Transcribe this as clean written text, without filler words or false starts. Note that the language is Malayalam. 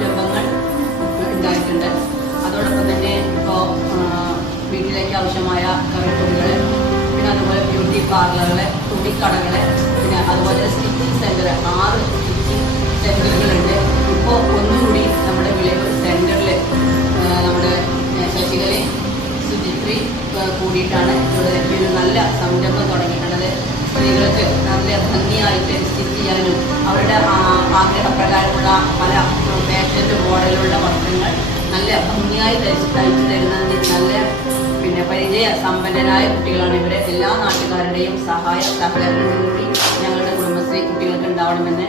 സംരംഭങ്ങൾ ഉണ്ടായിട്ടുണ്ട്. അതോടൊപ്പം തന്നെ ഇപ്പോൾ വീട്ടിലേക്ക് ആവശ്യമായ കറിപ്പൊടികൾ, പിന്നെ അതുപോലെ ബ്യൂട്ടി പാർലറുകൾ, തുണിക്കടകൾ, പിന്നെ അതുപോലെ സ്റ്റിച്ചിങ് സെൻറ്റർ 6 സ്റ്റിച്ചിങ് സെൻറ്ററുകളുണ്ട്. ഇപ്പോൾ ഒന്നുകൂടി നമ്മുടെ വിളയൂർ സെൻറ്ററിൽ നമ്മുടെ ശശികലയും സുചിത്രി കൂടിയിട്ടാണ് ഇവിടെ ഈ ഒരു നല്ല സംരംഭം തുടങ്ങിയിട്ടുള്ളത്. സ്ത്രീകൾക്ക് നല്ല ഭംഗിയായിട്ട് സ്റ്റിച്ച് ചെയ്യാനും അവരുടെ ആഗ്രഹപ്രകാരമുള്ള പല ഫാഷൻ്റെ മോഡലുള്ള വസ്ത്രങ്ങൾ നല്ല ഭംഗിയായി തയ്ച്ചു തരുന്നതിന് നല്ല പരിചയ സമ്പന്നരായ കുട്ടികളാണ് ഇവരെ. എല്ലാ നാട്ടുകാരുടെയും സഹായ സഹകരണവും കൂടി ഞങ്ങളുടെ കുടുംബശ്രീ കുട്ടികൾക്ക് ഉണ്ടാവണമെന്ന്